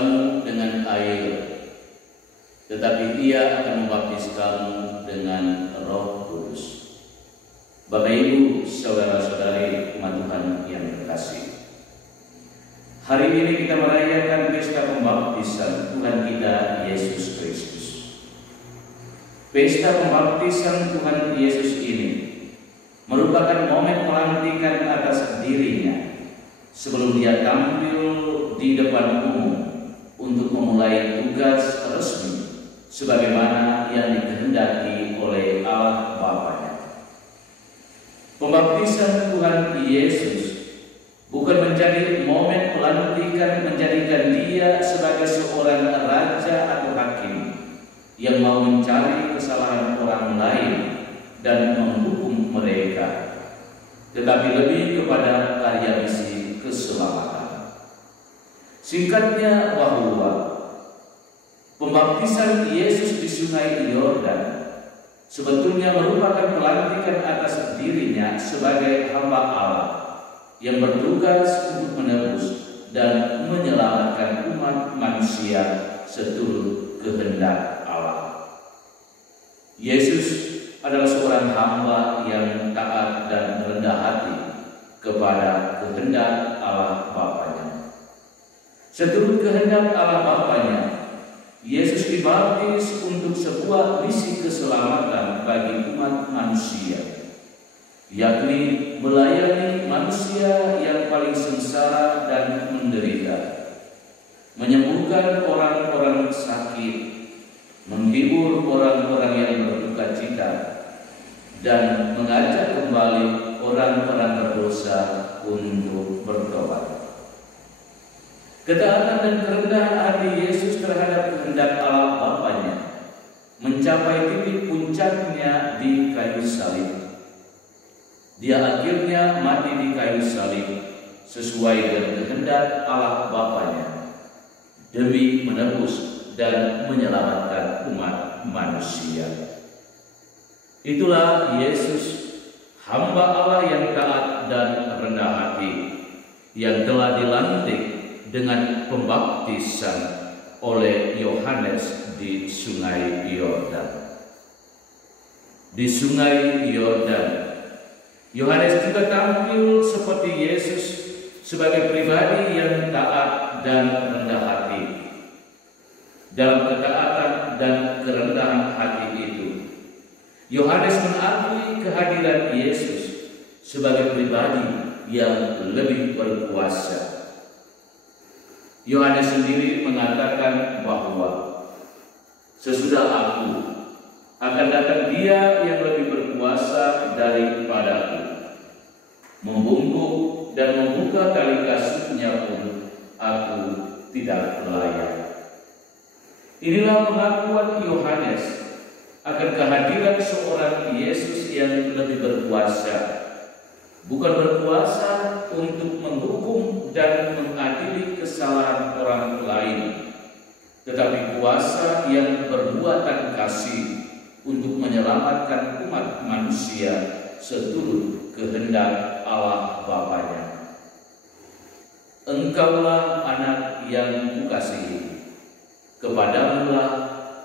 kamu dengan air, tetapi Ia akan membaptis kamu dengan Roh Kudus. Bapak, Ibu, saudara-saudari umat Tuhan yang terkasih, hari ini kita merayakan pesta pembaptisan Tuhan kita Yesus Kristus. Pesta pembaptisan Tuhan Yesus ini merupakan momen pelantikan atas dirinya sebelum Dia tampil di depan umum untuk memulai tugas resmi sebagaimana yang dikehendaki oleh Allah Bapa-Nya. Pembaptisan Tuhan Yesus bukan menjadi momen pelantikan menjadikan Dia sebagai seorang raja atau hakim yang mau mencari kesalahan orang lain dan menghukum mereka, tetapi lebih kepada karya misi keselamatan. Singkatnya bahwa pembaptisan Yesus di Sungai Yordan sebetulnya merupakan pelantikan atas dirinya sebagai hamba Allah yang bertugas untuk menebus dan menyelamatkan umat manusia seturut kehendak Allah. Yesus adalah seorang hamba yang taat dan rendah hati kepada kehendak Allah Bapa-Nya. Seturut kehendak Allah Bapa-Nya, Yesus dibaptis untuk sebuah misi keselamatan bagi umat manusia, yakni melayani manusia yang paling sengsara dan menderita, menyembuhkan orang-orang sakit, menghibur orang-orang yang berduka cita, dan mengajak kembali orang-orang berdosa untuk bertobat. Ketaatan dan kerendahan hati Yesus terhadap kehendak Allah Bapa-Nya mencapai titik puncaknya di kayu salib. Dia akhirnya mati di kayu salib sesuai dengan kehendak Allah Bapa-Nya demi menebus dan menyelamatkan umat manusia. Itulah Yesus, hamba Allah yang taat dan rendah hati, yang telah dilantik dengan pembaptisan oleh Yohanes di Sungai Yordan. Di Sungai Yordan, Yohanes juga tampil seperti Yesus sebagai pribadi yang taat dan rendah hati. Dalam ketaatan dan kerendahan hati itu, Yohanes mengakui kehadiran Yesus sebagai pribadi yang lebih berkuasa. Yohanes sendiri mengatakan bahwa sesudah aku akan datang Dia yang lebih berkuasa daripadaku. Membungkuk dan membuka tali kasutnya pun aku tidak layak. Inilah pengakuan Yohanes akan kehadiran seorang Yesus yang lebih berkuasa, bukan berkuasa untuk menghukum dan mengadili kesalahan orang lain, tetapi kuasa yang berbuatan kasih untuk menyelamatkan umat manusia seturut kehendak Allah Bapa-Nya. Engkaulah anak yang kukasihi, kepadamulah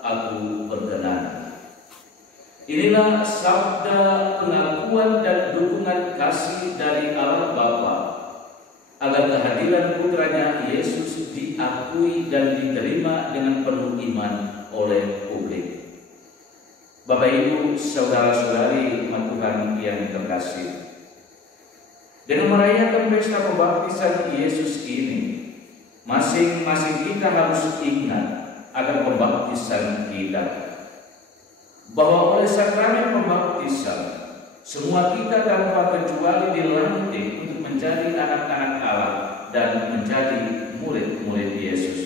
aku berkenan. Inilah sabda pengakuan dan dukungan kasih dari Allah Bapa agar kehadiran putranya Yesus diakui dan diterima dengan penuh iman oleh publik. Bapak, Ibu, saudara-saudari umat Tuhan yang terkasih, dengan merayakan pesta pembaptisan Yesus ini, masing-masing kita harus ingat akan pembaptisan kita, bahwa oleh sakramen pembaptisan semua kita tanpa kecuali dilantik untuk menjadi anak-anak Allah dan menjadi murid-murid Yesus.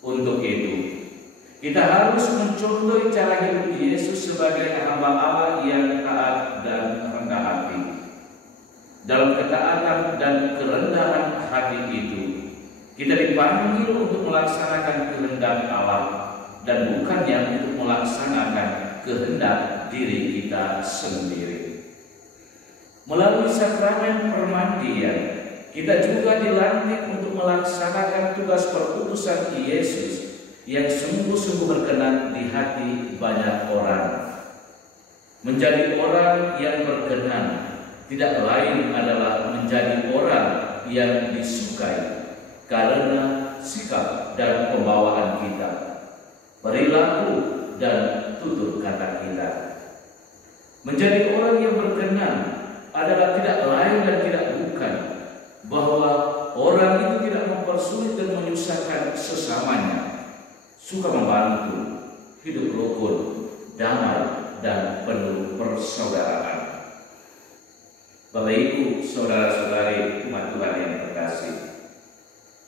Untuk itu, kita harus mencontohi cara hidup Yesus sebagai hamba Allah yang taat dan rendah hati. Dalam ketaatan dan kerendahan hati itu, kita dipanggil untuk melaksanakan kehendak Allah dan bukannya untuk melaksanakan kehendak diri kita sendiri. Melalui sakramen permandian, kita juga dilantik untuk melaksanakan tugas perutusan Yesus yang sungguh-sungguh berkenan di hati banyak orang. Menjadi orang yang berkenan tidak lain adalah menjadi orang yang disukai karena sikap dan pembawaan kita, perilaku dan tutur kata kita. Menjadi orang yang berkenan adalah tidak lain dan tidak bukan bahwa orang itu tidak mempersulit dan menyusahkan sesamanya, suka membantu, hidup rukun, damai, dan penuh persaudaraan. Bapak Ibu, saudara-saudari umat Tuhan yang terkasih,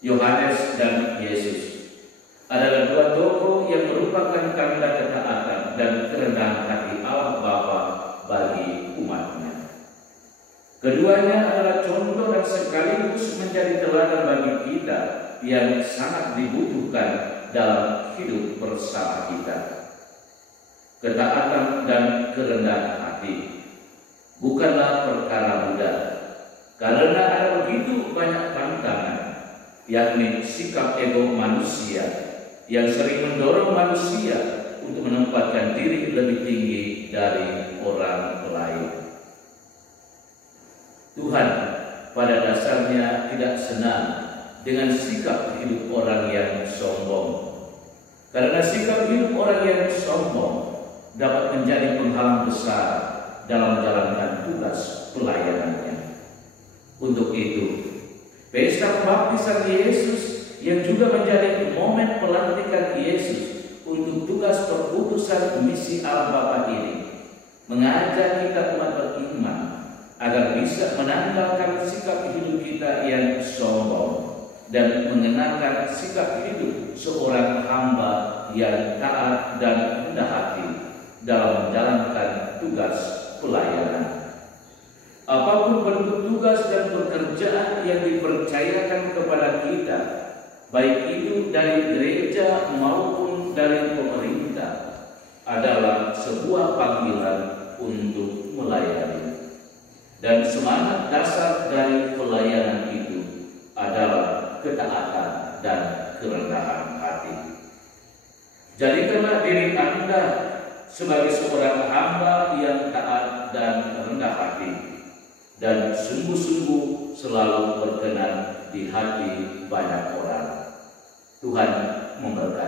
Yohanes dan Yesus adalah dua tokoh yang merupakan tanda ketaatan dan kerendahan hati Allah Bapa bagi umatnya. Keduanya adalah contoh dan sekaligus menjadi teladan bagi kita yang sangat dibutuhkan dalam hidup bersama kita. Ketaatan dan kerendahan hati bukanlah perkara mudah, karena ada begitu banyak tantangan, yakni sikap ego manusia yang sering mendorong manusia untuk menempatkan diri lebih tinggi dari orang lain. Tuhan pada dasarnya tidak senang dengan sikap hidup orang yang sombong, karena sikap hidup orang yang sombong dapat menjadi penghalang besar dalam menjalankan tugas pelayanannya. Untuk itu, pesta pembaptisan Yesus yang juga menjadi momen pelantikan Yesus untuk tugas perutusan misi Allah Bapa ini mengajak kita umat beriman agar bisa menanggalkan sikap hidup kita yang sombong dan mengenakan sikap hidup seorang hamba yang taat dan rendah hati dalam menjalankan tugas pelayanan. Apapun bentuk tugas dan pekerjaan yang dipercayakan kepada kita, baik itu dari gereja maupun dari pemerintah, adalah sebuah panggilan untuk melayani. Dan semangat dasar dari pelayanan itu adalah ketaatan dan kerendahan hati. Jadikanlah diri Anda sebagai seorang hamba yang taat dan rendah hati, dan sungguh-sungguh selalu berkenan di hati banyak orang. Tuhan memberkati.